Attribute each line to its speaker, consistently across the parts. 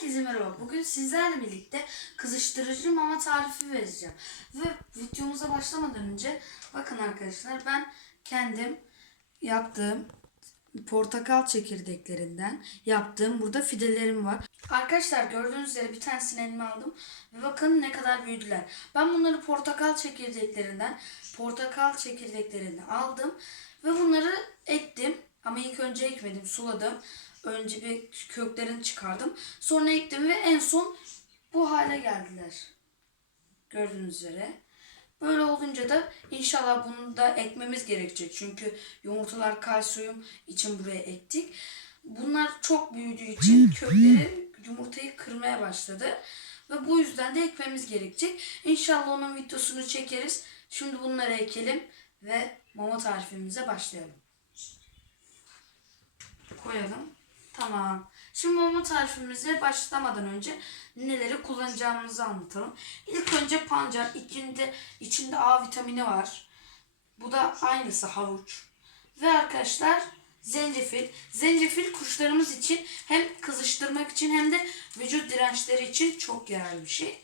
Speaker 1: Herkese merhaba. Bugün sizlerle birlikte kızıştırıcı mama tarifi vereceğim. Ve videomuza başlamadan önce bakın arkadaşlar ben kendim yaptığım portakal çekirdeklerinden yaptığım burada fidelerim var. Arkadaşlar gördüğünüz üzere bir tanesini elime aldım ve bakın ne kadar büyüdüler. Ben bunları portakal çekirdeklerinden portakal çekirdeklerini aldım ve bunları ektim. Ama ilk önce ekmedim, suladım. Önce bir köklerini çıkardım. Sonra ektim ve en son bu hale geldiler. Gördüğünüz üzere. Böyle olunca da inşallah bunu da ekmemiz gerekecek. Çünkü yumurtalar kalsiyum için buraya ektik. Bunlar çok büyüdüğü için kökleri yumurtayı kırmaya başladı. Ve bu yüzden de ekmemiz gerekecek. İnşallah onun videosunu çekeriz. Şimdi bunları ekelim ve mama tarifimize başlayalım. Koyalım. Tamam. Şimdi mama tarifimize başlamadan önce neleri kullanacağımızı anlatalım. İlk önce pancar. İçinde, içinde A vitamini var. Bu da aynısı havuç. Ve arkadaşlar zencefil. Zencefil kuşlarımız için hem kızıştırmak için hem de vücut dirençleri için çok yararlı bir şey.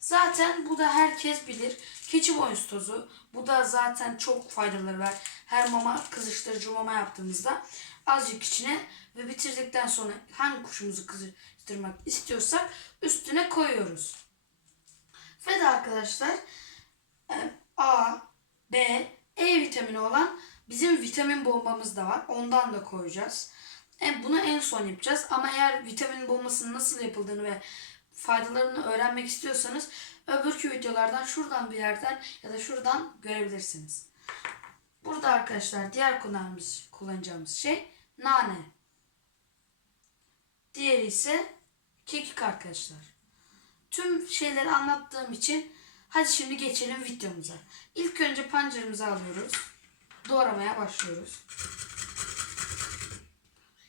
Speaker 1: Zaten bu da herkes bilir. Keçi boynuzu tozu. Bu da zaten çok faydaları var. Her mama kızıştırıcı mama yaptığımızda azıcık içine ve bitirdikten sonra hangi kuşumuzu kızıştırmak istiyorsak üstüne koyuyoruz. Ve de arkadaşlar e, A, B, E vitamini olan bizim vitamin bombamız da var. Ondan da koyacağız. E, bunu en son yapacağız. Ama eğer vitamin bombasının nasıl yapıldığını ve faydalarını öğrenmek istiyorsanız öbürkü videolardan şuradan bir yerden ya da şuradan görebilirsiniz. Burada arkadaşlar diğer kullanacağımız, kullanacağımız şey nane. Diğeri ise kekik arkadaşlar. Tüm şeyleri anlattığım için hadi şimdi geçelim videomuza. İlk önce pancarımızı alıyoruz. Doğramaya başlıyoruz.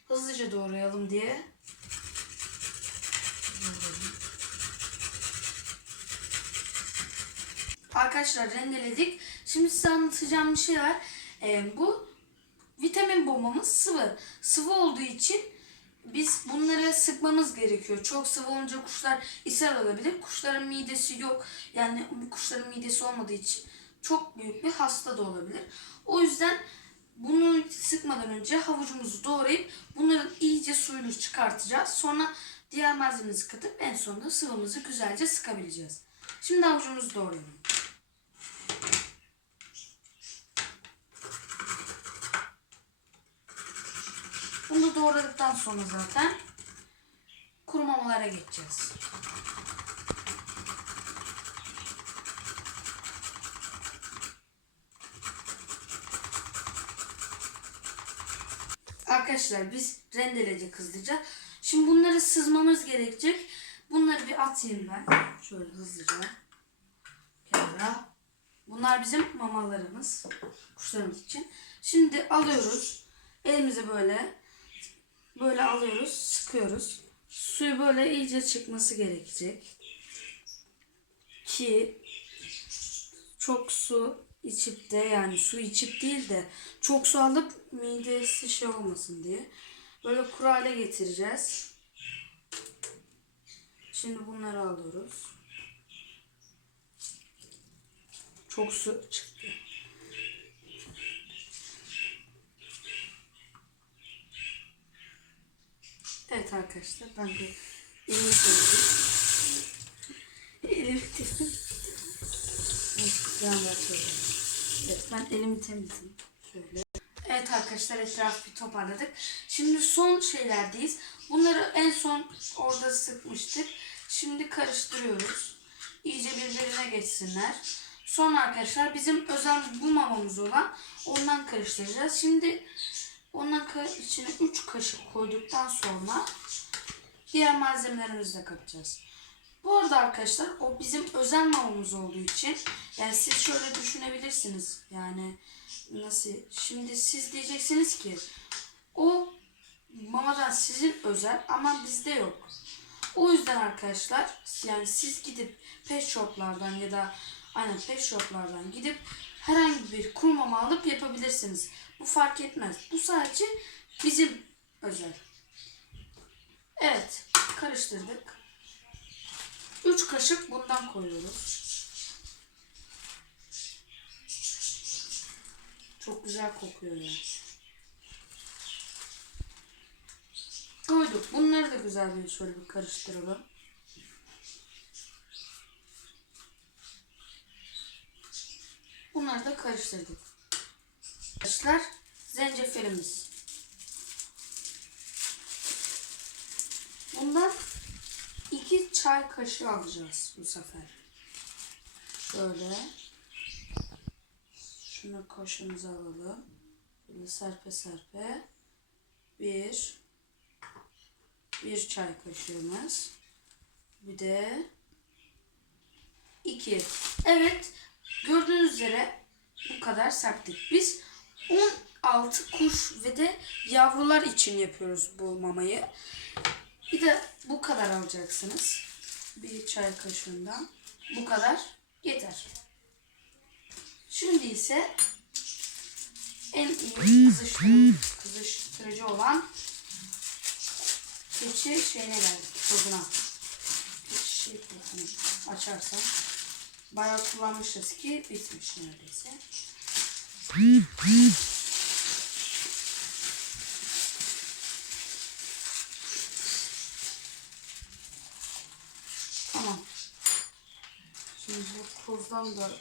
Speaker 1: Hızlıca doğrayalım diye. Arkadaşlar rendeledik. Şimdi size anlatacağım bir şey var. Ee, bu vitamin bombamız sıvı. Sıvı olduğu için biz bunları sıkmamız gerekiyor. Çok sıvı olunca kuşlar ishal alabilir. Kuşların midesi yok. Yani kuşların midesi olmadığı için çok büyük bir hasta da olabilir. O yüzden bunu sıkmadan önce havucumuzu doğrayıp bunların iyice suyunu çıkartacağız. Sonra diğer malzememizi katıp en sonunda sıvımızı güzelce sıkabileceğiz. Şimdi havucumuzu doğrayalım. Doğradıktan sonra zaten kuru mamalara geçeceğiz. Arkadaşlar biz rendeledik hızlıca. Şimdi bunları sızmamız gerekecek. Bunları bir atayım ben. Şöyle hızlıca. Kenara. Bunlar bizim mamalarımız. Kuşlarımız için. Şimdi alıyoruz. Elimize böyle böyle alıyoruz, sıkıyoruz. Suyu böyle iyice çıkması gerekecek. Ki çok su içip de yani su içip değil de çok su alıp midesi şey olmasın diye. Böyle kuru hale getireceğiz. Şimdi bunları alıyoruz. Çok su çıktı. Evet arkadaşlar ben de elimi temizledim. elimi temizledim. Evet ben elimi temizledim. Şöyle. Evet arkadaşlar etrafı bir toparladık. Şimdi son şeylerdeyiz. Bunları en son orada sıkmıştık. Şimdi karıştırıyoruz. İyice birbirine geçsinler. Sonra arkadaşlar bizim özel bu mamamız olan ondan karıştıracağız. Şimdi ondan içine 3 kaşık koyduktan sonra diğer malzemelerimizi de katacağız. Bu arada arkadaşlar o bizim özel mamamız olduğu için yani siz şöyle düşünebilirsiniz. Yani nasıl şimdi siz diyeceksiniz ki o mamadan sizin özel ama bizde yok. O yüzden arkadaşlar yani siz gidip pet shoplardan ya da aynen pet shoplardan gidip herhangi bir kuru mama alıp yapabilirsiniz. Bu fark etmez. Bu sadece bizim özel. Evet. karıştırdık. 3 kaşık bundan koyuyoruz. Çok güzel kokuyor ya. Koyduk. Bunları da güzel bir şöyle bir karıştıralım. Bunları da karıştırdık. Arkadaşlar zencefilimiz. Bundan iki çay kaşığı alacağız bu sefer. Şöyle. Şunu kaşığımıza alalım. Böyle serpe serpe. Bir. Bir çay kaşığımız. Bir de iki. Evet. Gördüğünüz üzere bu kadar serptik. Biz 16 kuş ve de yavrular için yapıyoruz bu mamayı. Bir de bu kadar alacaksınız. Bir çay kaşığından. Bu kadar yeter. Şimdi ise en iyi kızıştırıcı, kızıştırıcı olan keçi şeyine geldik. Tozuna. Keçi şey, hani açarsam. Bayağı kullanmışız ki bitmiş neredeyse. Tamam. Şimdi bu tozdan da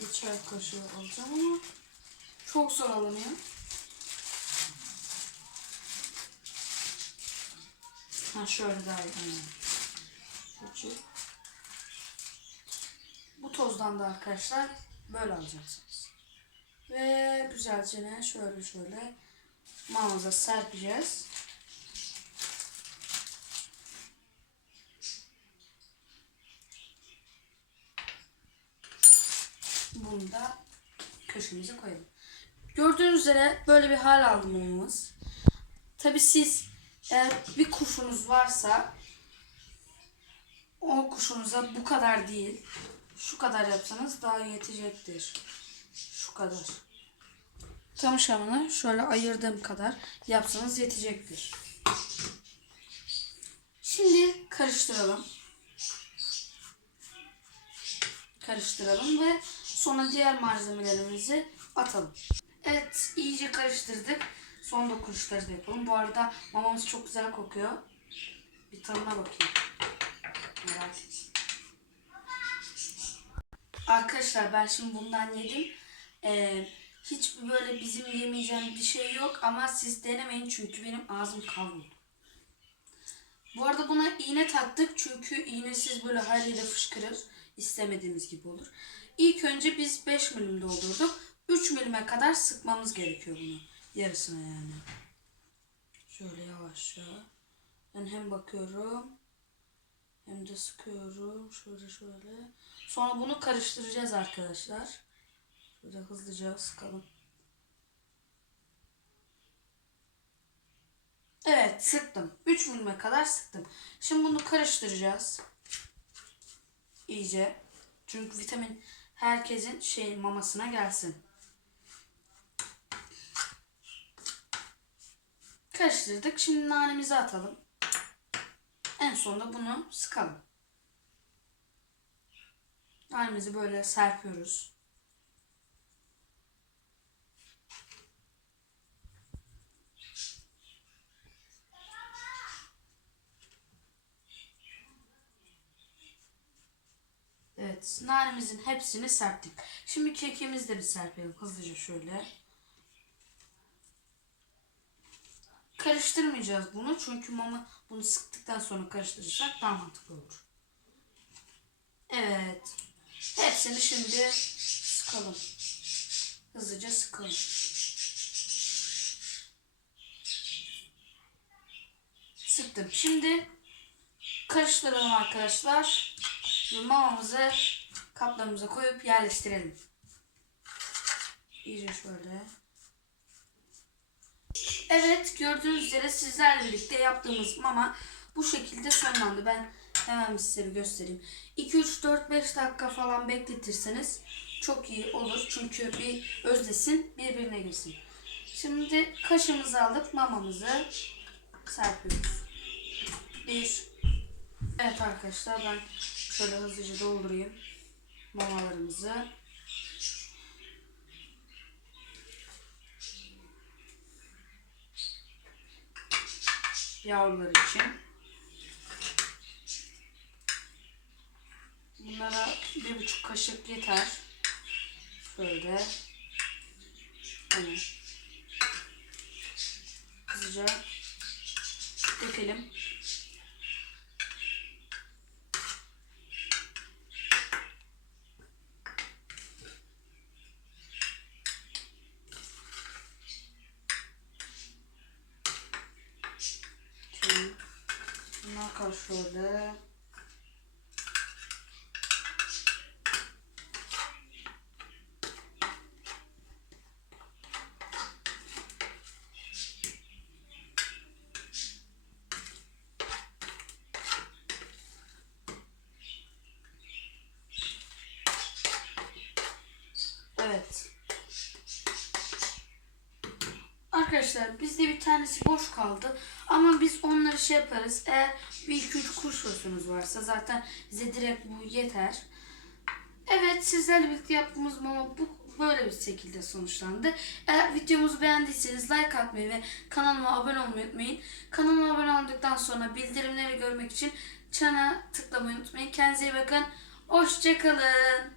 Speaker 1: bir çay kaşığı alacağım ama çok zor alınıyor. Ha şöyle daha iyi. Peki. Bu tozdan da arkadaşlar böyle alacaksınız. Güzelce şöyle şöyle mamamıza serpeceğiz. Bunu da köşemize koyalım. Gördüğünüz üzere böyle bir hal mumumuz. Tabi siz eğer bir kuşunuz varsa o kuşunuza bu kadar değil şu kadar yapsanız daha yetecektir. Şu kadar. Tam şamını şöyle ayırdığım kadar yapsanız yetecektir. Şimdi karıştıralım. Karıştıralım ve sonra diğer malzemelerimizi atalım. Evet iyice karıştırdık. Son dokunuşları da yapalım. Bu arada mamamız çok güzel kokuyor. Bir tadına bakayım. Merak ettim. Arkadaşlar ben şimdi bundan yedim. Ee, hiç böyle bizim yemeyeceğim bir şey yok ama siz denemeyin çünkü benim ağzım kavruldu. Bu arada buna iğne taktık çünkü iğnesiz böyle yere fışkırır. İstemediğimiz gibi olur. İlk önce biz 5 milim doldurduk. 3 milime kadar sıkmamız gerekiyor bunu. Yarısına yani. Şöyle yavaşça. Ben hem bakıyorum hem de sıkıyorum. Şöyle şöyle. Sonra bunu karıştıracağız arkadaşlar. Şöyle hızlıca sıkalım. Evet sıktım. 3 milime kadar sıktım. Şimdi bunu karıştıracağız. İyice. Çünkü vitamin herkesin şey mamasına gelsin. Karıştırdık. Şimdi nanemizi atalım. En sonunda bunu sıkalım. Nanemizi böyle serpiyoruz. Evet, nanemizin hepsini serptik. Şimdi kekimizi de bir serpelim hızlıca şöyle. Karıştırmayacağız bunu çünkü mama bunu sıktıktan sonra karıştırırsak daha mantıklı olur. Evet. Hepsini şimdi sıkalım. Hızlıca sıkalım. Sıktım. Şimdi karıştıralım arkadaşlar. Mamamızı kaplarımıza koyup yerleştirelim. İyice şöyle. Evet gördüğünüz üzere sizlerle birlikte yaptığımız mama bu şekilde sonlandı. Ben hemen size bir göstereyim. 2, 3, 4, 5 dakika falan bekletirseniz çok iyi olur. Çünkü bir özdesin birbirine girsin. Şimdi kaşığımızı alıp mamamızı serpiyoruz. Bir. Evet arkadaşlar ben şöyle hızlıca doldurayım mamalarımızı. Yavrular için. Bunlara bir buçuk kaşık yeter. Şöyle. Hani hızlıca dökelim. Şimdi bunlar kal şöyle. Evet. Arkadaşlar bizde bir tanesi boş kaldı. Ama biz onları şey yaparız. Eğer bir iki üç kuş sosumuz varsa zaten bize direkt bu yeter. Evet sizlerle birlikte yaptığımız mama bu böyle bir şekilde sonuçlandı. Eğer videomuzu beğendiyseniz like atmayı ve kanalıma abone olmayı unutmayın. Kanalıma abone olduktan sonra bildirimleri görmek için çana tıklamayı unutmayın. Kendinize iyi bakın. Hoşçakalın.